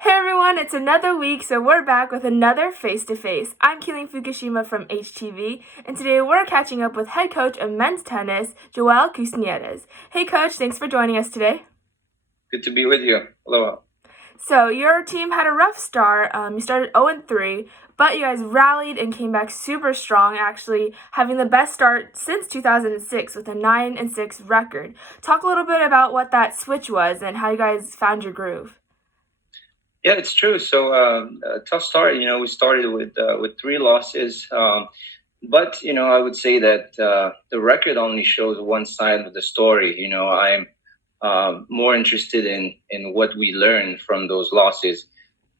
Hey everyone, it's another week, so we're back with another face-to-face. I'm Keeling Fukushima from HTV, and today we're catching up with head coach of men's tennis, Joel Kusnierz. Hey coach, thanks for joining us today. Good to be with you. Hello. So your team had a rough start. You started 0-3, but you guys rallied and came back super strong, actually having the best start since 2006 with a 9-6 record. Talk a little bit about what that switch was and how you guys found your groove. Yeah, it's true. So a tough start. We started with three losses, but I would say that the record only shows one side of the story. I'm more interested in what we learned from those losses,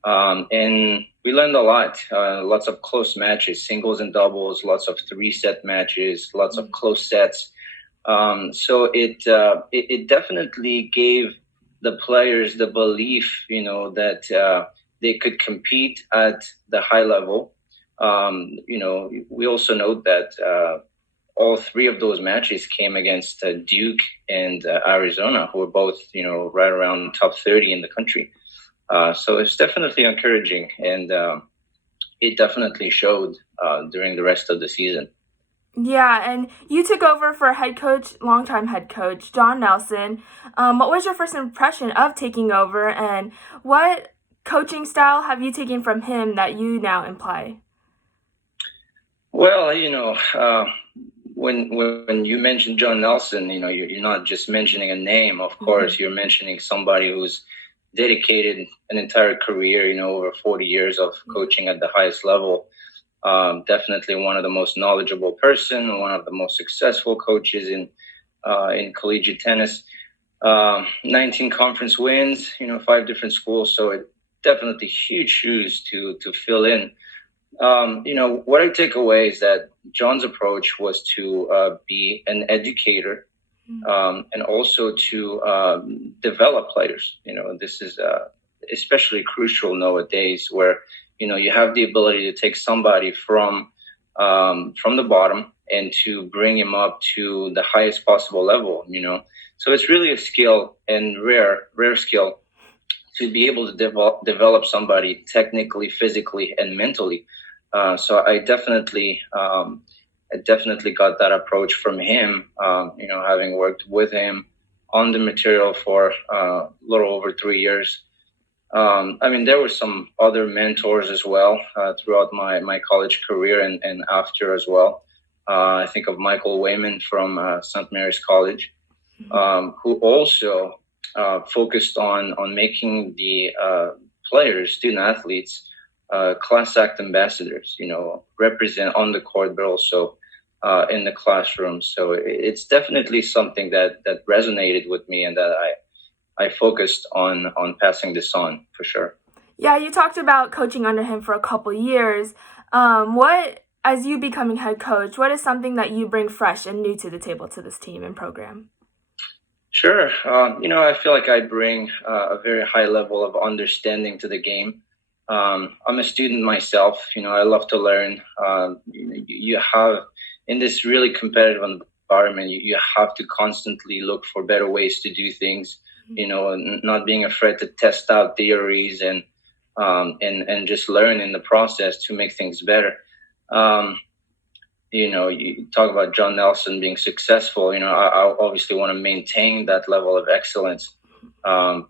and we learned a lot. Lots of close matches, singles and doubles. Lots of three-set matches. Lots of close sets. So it definitely gave the players the belief, that they could compete at the high level. We also note that all three of those matches came against Duke and Arizona, who were both, right around top 30 in the country. So it's definitely encouraging, and it definitely showed during the rest of the season. Yeah, and you took over for longtime head coach, John Nelson. What was your first impression of taking over, and what coaching style have you taken from him that you now imply? Well, when you mention John Nelson, you're not just mentioning a name. Of course, you're mentioning somebody who's dedicated an entire career, over 40 years of coaching at the highest level. Definitely one of the most knowledgeable person, one of the most successful coaches in collegiate tennis. 19 conference wins, 5 different schools. So it definitely huge shoes to fill in. What I take away is that John's approach was to be an educator, and also to develop players. This is especially crucial nowadays, where you have the ability to take somebody from the bottom and to bring him up to the highest possible level. So it's really a skill, and rare skill, to be able to develop somebody technically, physically, and mentally. So I definitely got that approach from him. Having worked with him on the material for a little over 3 years. There were some other mentors as well throughout my college career and after as well. I think of Michael Wayman from St. Mary's College, who also focused on making the players, student athletes, class act ambassadors, represent on the court, but also in the classroom. So it's definitely something that resonated with me, and that I focused on passing this on for sure. Yeah, you talked about coaching under him for a couple years. As you becoming head coach, what is something that you bring fresh and new to the table to this team and program? Sure. I feel like I bring a very high level of understanding to the game. I'm a student myself. I love to learn. You have, in this really competitive environment, you have to constantly look for better ways to do things. Not being afraid to test out theories and just learn in the process to make things better. You talk about John Nelson being successful. I obviously want to maintain that level of excellence. I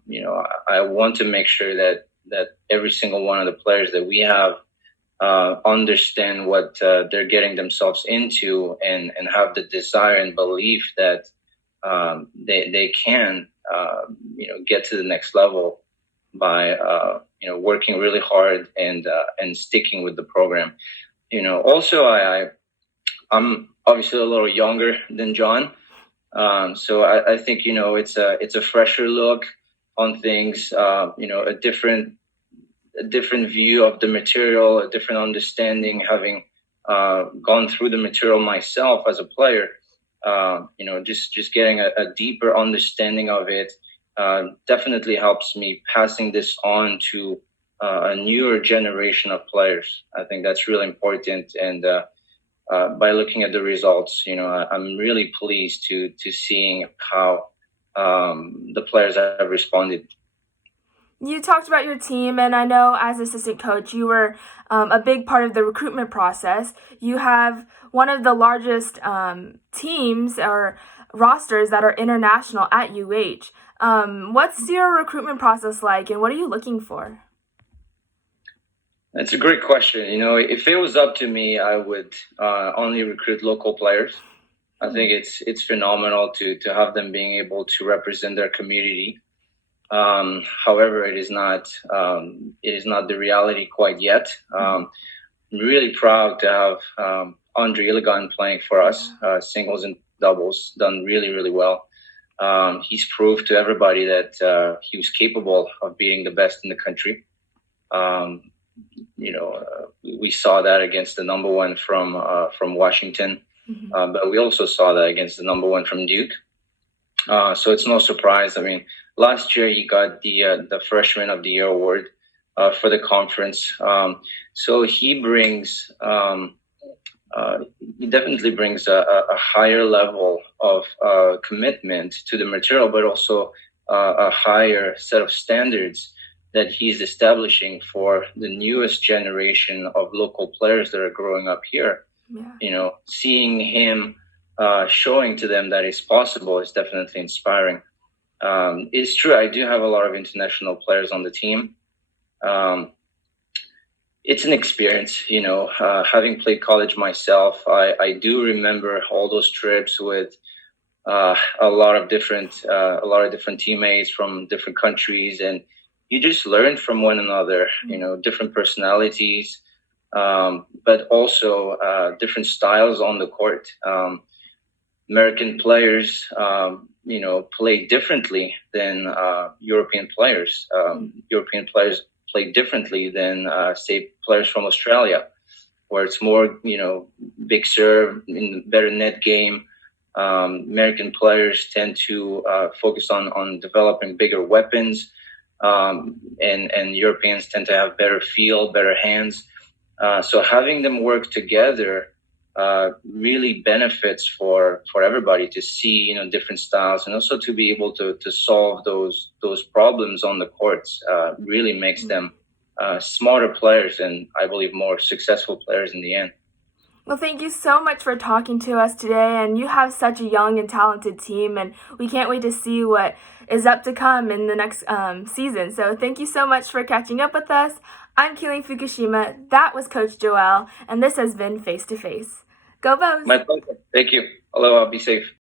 want to make sure that every single one of the players that we have understand what they're getting themselves into, and have the desire and belief that they can get to the next level by working really hard and sticking with the program. Also, I'm obviously a little younger than John, so I think it's a fresher look on things. A different view of the material, a different understanding, having gone through the material myself as a player. Just getting a deeper understanding of it definitely helps me passing this on to a newer generation of players. I think that's really important, and by looking at the results, I'm really pleased to seeing how the players have responded. You talked about your team, and I know as assistant coach, you were a big part of the recruitment process. You have one of the largest teams or rosters that are international at UH. What's your recruitment process like, and what are you looking for? That's a great question. If it was up to me, I would only recruit local players. I think it's phenomenal to have them being able to represent their community. However, it is not the reality quite yet. I'm really proud to have Andre Iligan playing for us, singles and doubles, done really, really well. He's proved to everybody that he was capable of being the best in the country. Um, we saw that against the number one from Washington, but we also saw that against the number one from Duke. So it's no surprise. I mean, last year he got the Freshman of the Year award for the conference. So he brings he definitely brings a higher level of commitment to the material, but also a higher set of standards that he's establishing for the newest generation of local players that are growing up here. Yeah. Seeing him showing to them that it's possible is definitely inspiring. It's true, I do have a lot of international players on the team. It's an experience, having played college myself. I do remember all those trips with a lot of different teammates from different countries, and you just learn from one another. Different personalities, but also different styles on the court. American players, play differently than European players. European players play differently than, say, players from Australia, where it's more, big serve, better net game. American players tend to focus on developing bigger weapons, and Europeans tend to have better feel, better hands. So having them work together really benefits for everybody to see different styles, and also to be able to solve those problems on the courts. Really makes them smarter players, and I believe more successful players in the end. Well, thank you so much for talking to us today, and you have such a young and talented team, and we can't wait to see what is up to come in the next season. So thank you so much for catching up with us. I'm Keeling Fukushima, that was Coach Joel, and this has been Face to Face. Go Bows! My pleasure. Thank you. Aloha. Be safe.